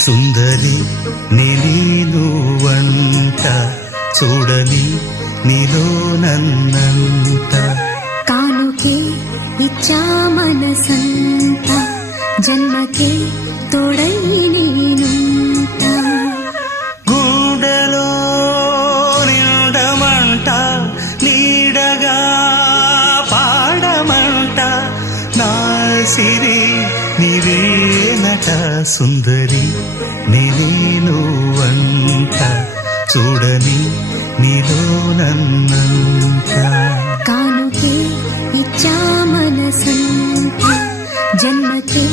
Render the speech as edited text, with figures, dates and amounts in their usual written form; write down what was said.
సుందరి నీనువంట చూడని నీలో నన్నంత కానుకే ఇచ్చా మనసంత జన్మకే తోడై నేనుంట గుండెలో నిండమంట నీడగా పాడమంట నా సిరి నీవేనట సుందరి నేనువంట చూడని నీలో నన్నంత కానుకే ఇచ్చా మనసంత జన్మకే